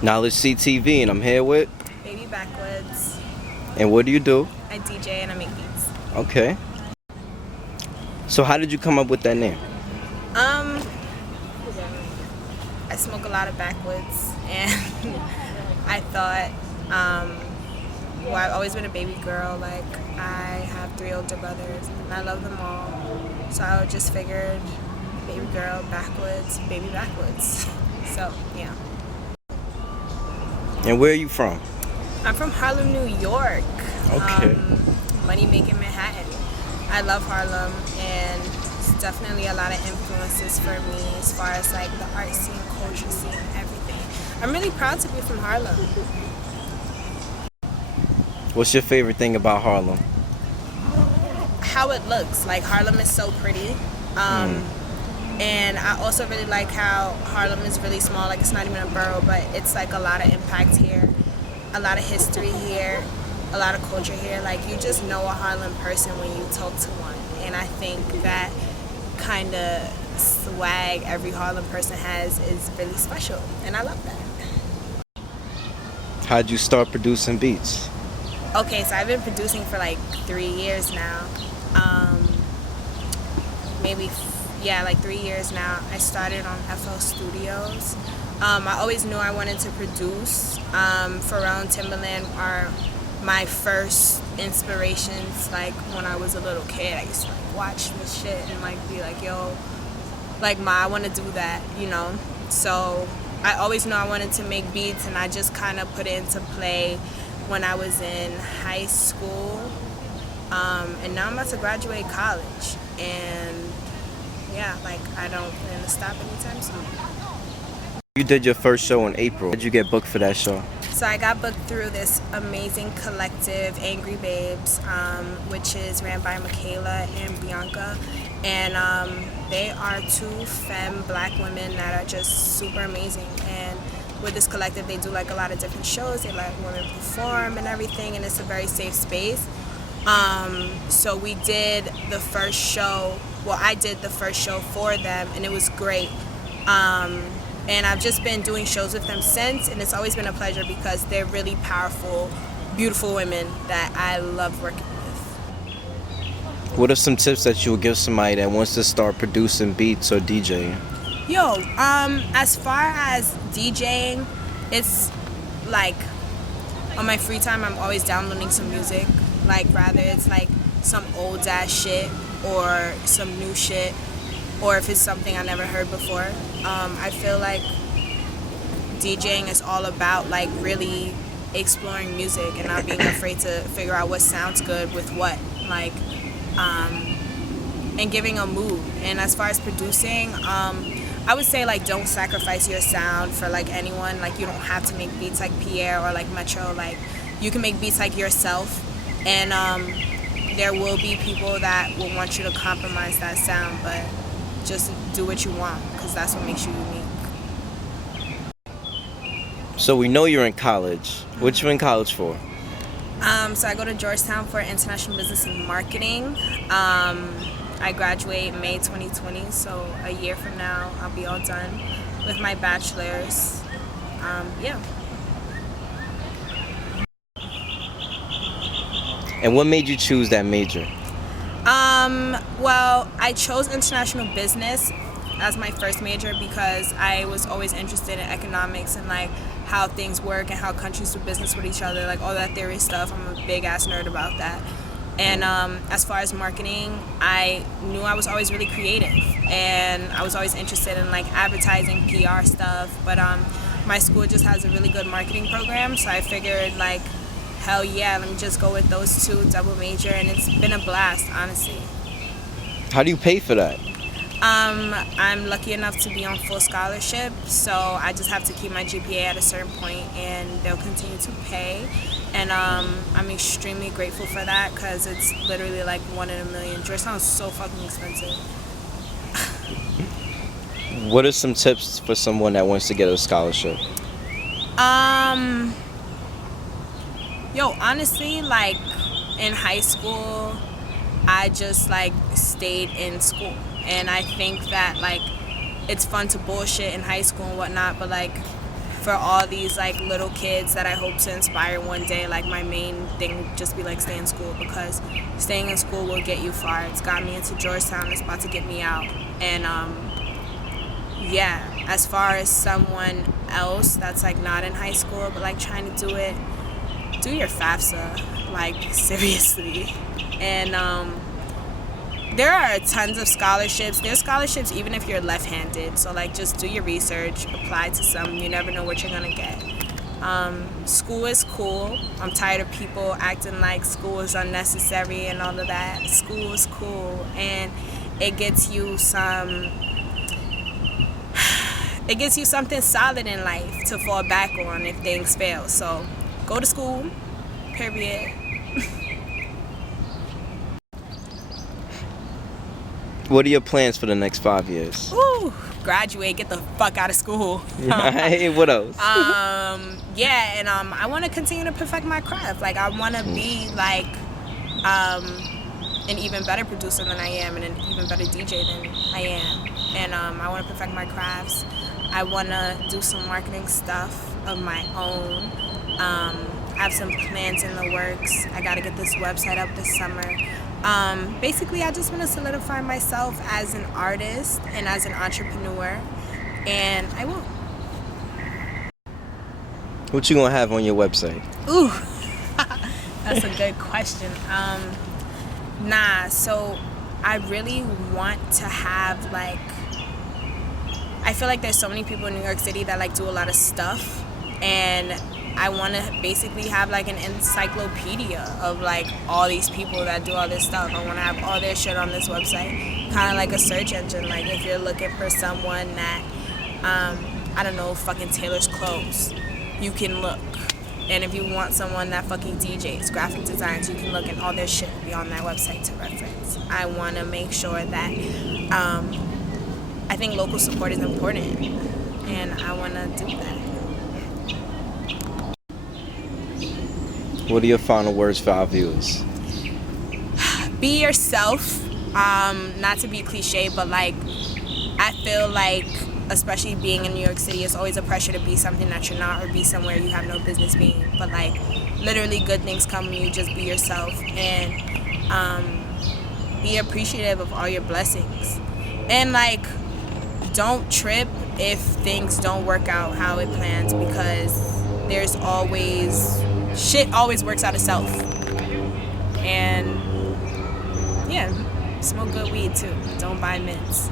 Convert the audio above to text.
Knowledge CTV, and I'm here with. Baby Backwoods. And what do you do? I DJ and I make beats. Okay. So how did you come up with that name? Um, I smoke a lot of backwoods, and I thought, well, I've always been a baby girl. Like, I have 3 older brothers, and I love them all. So I just figured, baby girl, backwoods, baby backwoods. So yeah. And where are you from? I'm from Harlem, New York. Okay. Money making Manhattan. I love Harlem, and it's definitely a lot of influences for me as far as like the art scene, culture scene, everything. I'm really proud to be from Harlem. What's your favorite thing about Harlem? How it looks. Like, Harlem is so pretty. And I also really like how Harlem is really small. Like, it's not even a borough, but it's like a lot of impact here, a lot of history here, a lot of culture here. Like, you just know a Harlem person when you talk to one. And I think that kind of swag every Harlem person has is really special. And I love that. How'd you start producing beats? Okay, so I've been producing for like 3 years now. Like 3 years now. I started on FL Studios. I always knew I wanted to produce. Pharrell and Timbaland are my first inspirations. Like, when I was a little kid, I used to like watch this shit and like be like, yo, like, I want to do that, you know? So I always knew I wanted to make beats, and I just kind of put it into play when I was in high school. And now I'm about to graduate college, and yeah, like, I don't plan to stop anytime soon. You did your first show in April. How did you get booked for that show? So I got booked through this amazing collective, Angry Babes, which is ran by Michaela and Bianca. And they are 2 femme black women that are just super amazing. And with this collective, they do like a lot of different shows. They let women perform and everything, and it's a very safe space. So we did the first show. Well, I did the first show for them, and it was great. And I've just been doing shows with them since, and it's always been a pleasure because they're really powerful, beautiful women that I love working with. What are some tips that you would give somebody that wants to start producing beats or DJing? Yo, as far as DJing, it's like on my free time, I'm always downloading some music. Like, rather it's like some old ass shit or some new shit, or if it's something I never heard before. I feel like DJing is all about like really exploring music and not being afraid to figure out what sounds good with what, like, and giving a mood. And as far as producing, I would say, like, don't sacrifice your sound for like anyone. Like, you don't have to make beats like Pierre or like Metro. Like, you can make beats like yourself, and there will be people that will want you to compromise that sound, but just do what you want, because that's what makes you unique. So we know you're in college. What you in college for? So I go to Georgetown for International Business and Marketing. I graduate May 2020, so a year from now I'll be all done with my bachelor's. Yeah. And what made you choose that major? Well, I chose international business as my first major because I was always interested in economics and like how things work and how countries do business with each other, like all that theory stuff. I'm a big ass nerd about that. And as far as marketing, I knew I was always really creative, and I was always interested in like advertising, PR stuff. But my school just has a really good marketing program, so I figured, like, hell yeah, let me just go with those 2, double major, and it's been a blast, honestly. How do you pay for that? I'm lucky enough to be on full scholarship, so I just have to keep my GPA at a certain point, and they'll continue to pay. And I'm extremely grateful for that because it's literally like 1 in a million. Georgetown is so fucking expensive. What are some tips for someone that wants to get a scholarship? Yo, honestly, like, in high school, I just like stayed in school, and I think that like it's fun to bullshit in high school and whatnot, but like for all these like little kids that I hope to inspire one day, like my main thing would just be like stay in school, because staying in school will get you far. It's got me into Georgetown. It's about to get me out. And yeah, as far as someone else that's like not in high school but like trying to do it, do your FAFSA, like seriously. And there are tons of scholarships. There's scholarships even if you're left-handed. So like just do your research, apply to some. You never know what you're gonna get. School is cool. I'm tired of people acting like school is unnecessary and all of that. School is cool, and it gets you something solid in life to fall back on if things fail. So go to school, period. What are your plans for the next 5 years? Ooh, graduate, get the fuck out of school. Hey, what else? Yeah, and I want to continue to perfect my craft. Like I want to be like an even better producer than I am, and an even better DJ than I am. And I want to perfect my crafts. I want to do some marketing stuff of my own. I have some plans in the works. I got to get this website up this summer. Basically, I just want to solidify myself as an artist and as an entrepreneur, and I will. What you gonna have on your website? Ooh, that's a good question. So I really want to have like, I feel like there's so many people in New York City that like do a lot of stuff, and I want to basically have like an encyclopedia of like all these people that do all this stuff. I want to have all their shit on this website, kind of like a search engine. Like if you're looking for someone that, I don't know, fucking tailors clothes, you can look. And if you want someone that fucking DJs, graphic designs, you can look, and all their shit will be on that website to reference. I want to make sure that, I think local support is important, and I want to do that. What are your final words for our viewers? Be yourself. Not to be cliche, but like I feel like, especially being in New York City, it's always a pressure to be something that you're not, or be somewhere you have no business being. But like literally good things come when you just be yourself, and be appreciative of all your blessings. And like don't trip if things don't work out how it plans, because there's always shit always works out itself. And yeah, smoke good weed too. Don't buy mints.